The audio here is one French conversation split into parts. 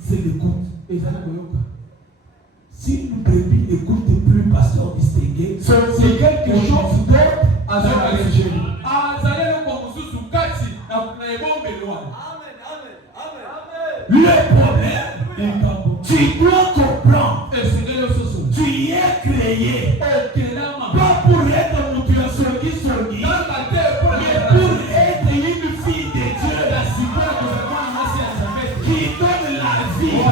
c'est l'écoute. Si une brebis n'écoute plus pasteur distingué, c'est quelque chose d'autre à la région. Le problème, tu dois comprendre, tu es créé, pas pour être motivation mais pour être une fille de Dieu, qui donne la vie.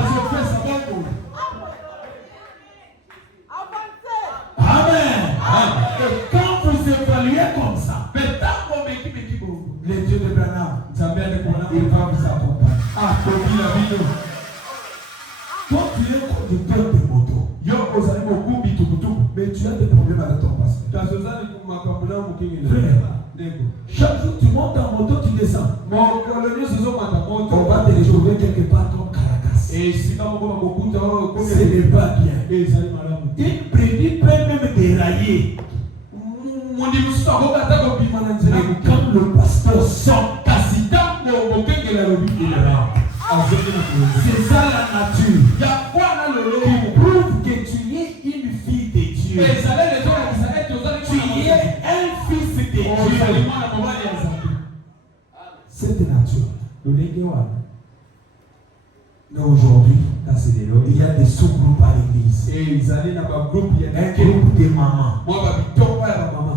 Amen. Et quand vous évaluez comme ça, le Dieu de Branham, il va vous accompagner. Quand tu es conducteur de moto, mais tu as des problèmes avec ton pasteur. Chaque jour tu montes en moto, tu descends. On va te retrouver quelque part comme Caracas. Ce n'est pas bien. Une brebis peut même dérailler. Quand le pasteur sort, c'est ça la nature. Qui prouve que tu es une fille de Dieu. Tu es un fils de Dieu. Cette nature. Mais aujourd'hui, il y a des sous-groupes à l'église. Un groupe de mamans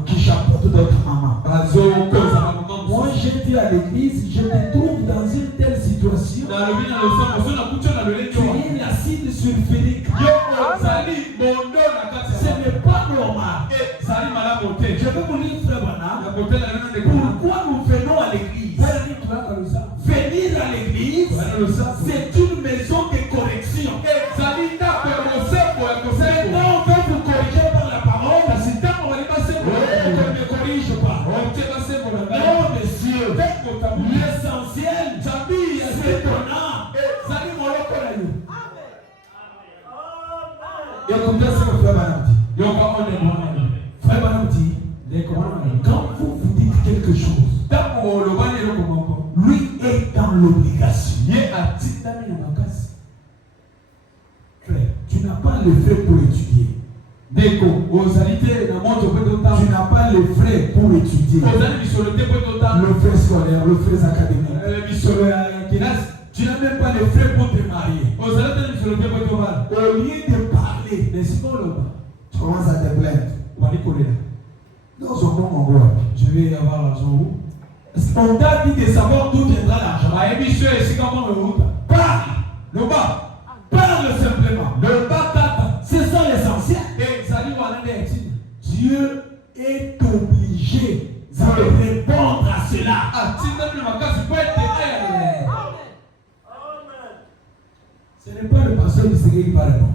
qui chapeautent d'autres mamans. Moi, j'ai dit à l'église, je me trouve dans une telle situation. Tu es l'acide sulfurique. Ce n'est pas normal. Je vais vous dire, frère Bana, pourquoi nous venons à l'église? Venir à l'église, c'est une maison de correction. Maintenant, on veut vous corriger par la parole. On ne corrige pas. Non, monsieur. L'essentiel, c'est ton âme. Écoutez ce que frère Banam dit. Frère Banam dit, quand vous vous dites quelque chose, lui est dans l'obligation. Frère, tu n'as pas le frais pour étudier. Tu n'as pas le frais pour étudier. Le frais scolaire, le frais académique. Tu n'as même pas le frais pour te marier. Au lieu de parler, tu commences à te plaindre. Non, je vais avoir l'argent où? On t'a dit de savoir d'où viendra l'argent. Parle. Le bas. Parle simplement. Le bas, c'est ça l'essentiel. Dieu est obligé de répondre à cela. Ce n'est pas le pasteur distingué qui va répondre.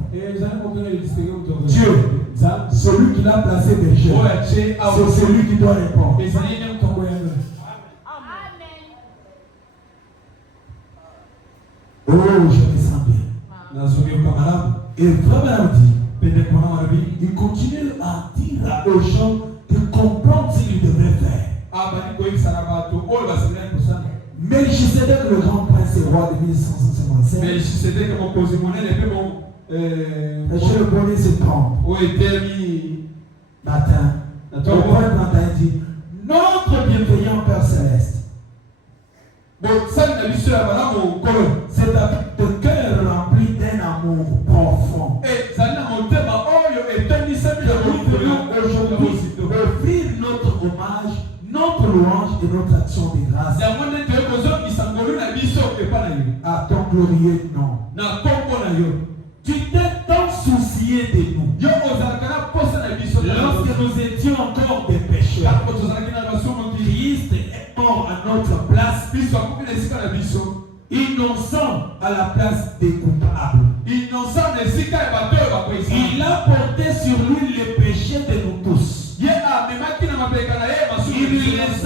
Dieu, celui qui l'a placé berger, c'est celui qui doit répondre. Oh, je me sens bien. Et vraiment dit, il continue à dire aux gens de comprendre ce qu'ils devraient faire. Melchisedec, le grand prince et roi de 1557. Je le premier septembre. Matin. Le premier matin, il dit, notre bienveillant Père Céleste. C'est de cœur rempli d'un amour profond. Aujourd'hui, offrir notre hommage, notre louange et notre action de grâce à ton glorieux nom. Tu t'es tant soucié de nous. Lorsque nous étions encore des pécheurs, Christ est mort à notre place, innocent à la place des coupables. Il a porté sur lui les péchés de nous tous. Il les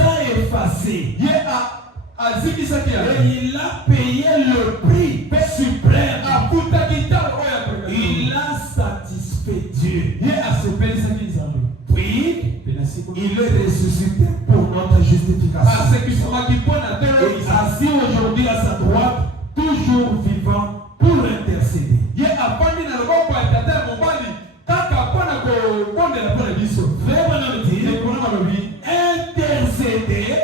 a effacés. Et il a payé le prix suprême. Il a satisfait Dieu. Puis, il est ressuscité pour notre justification. Et assis aujourd'hui à sa droite, tout toujours vivant pour intercéder. Intercéder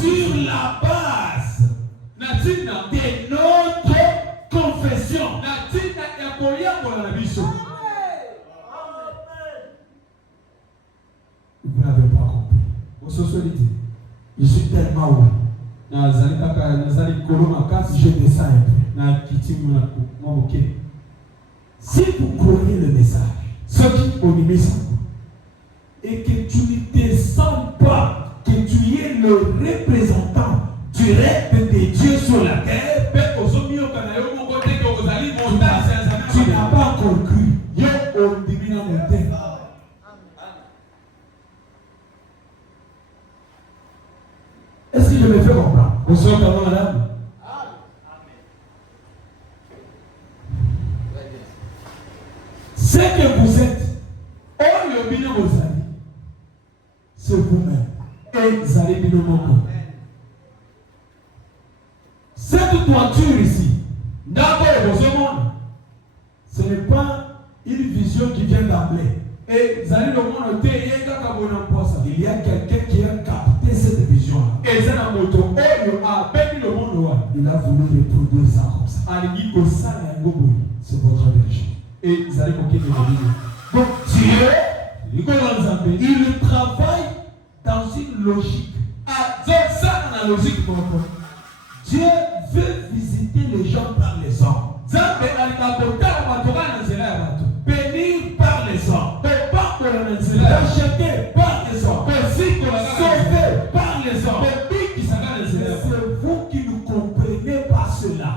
sur la base de notre confession. Vous n'avez pas compris. Je suis tellement haut. Je descends un peu. Si vous croyez le message, ce qui au et que tu ne te sens pas que tu es le représentant direct de Dieu sur la terre, tu n'as pas encore cru. Est-ce que je me fais comprendre? Ce que vous êtes, c'est vous-même. Cette toiture ici, ce n'est pas une vision qui vient d'emblée. Il y a quelqu'un qui a capté cette vision. Il a voulu reproduire ça comme ça. C'est votre origine. Donc Dieu, il travaille dans une logique. Dieu veut visiter les gens par les hommes. Bénir par les hommes. Acheter par les hommes. Sauver par les hommes. C'est vous qui ne comprenez pas cela.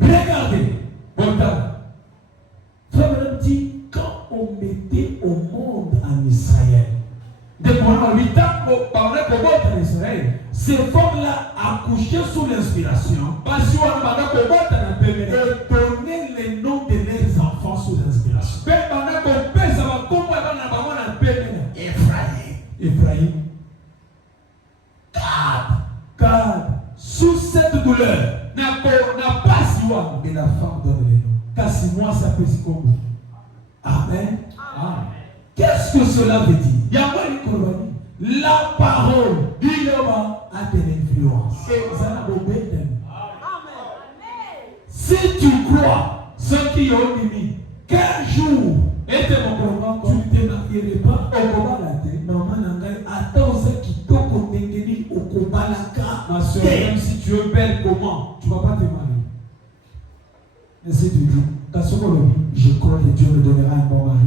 Regardez. Frère dit, quand on mettait au monde en Israël, ces femmes-là accouchaient sous l'inspiration et donnaient les noms de leurs enfants sous l'inspiration. Ephraïm, Gad, sous cette douleur, et la femme donne les noms. Car si moi ça peut s'y comprendre. Amen. Qu'est-ce que cela veut dire? La parole a de l'influence. Si tu crois, ceux qui ont dit qu'un jour, tu ne te marierais pas ma soeur, même si tu es belle, comment? Tu ne vas pas te marier. Et si tu dis, je crois que Dieu me donnera un bon mari.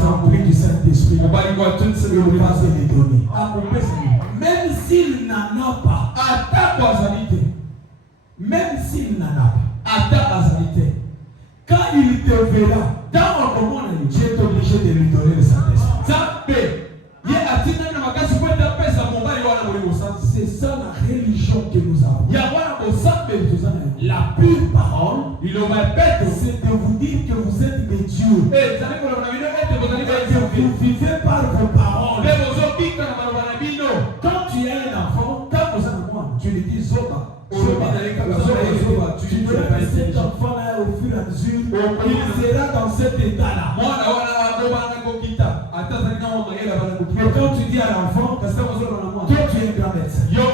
Rempli du Saint-Esprit. On va les donner. Même s'il n'en a pas, même s'il n'en a pas, quand il te verra, tu es obligé de lui donner le Saint-Esprit. C'est ça la religion que nous avons. La pure parole, c'est de vous dire que vous êtes des dieux. Et que vous vivez par vos paroles. Quand tu es un enfant, tu lui dis Zoba. Tu veux que cet enfant-là, au fur et à mesure, il sera dans cet état-là. Mais quand tu dis à l'enfant, toi tu es un grand médecin. Toi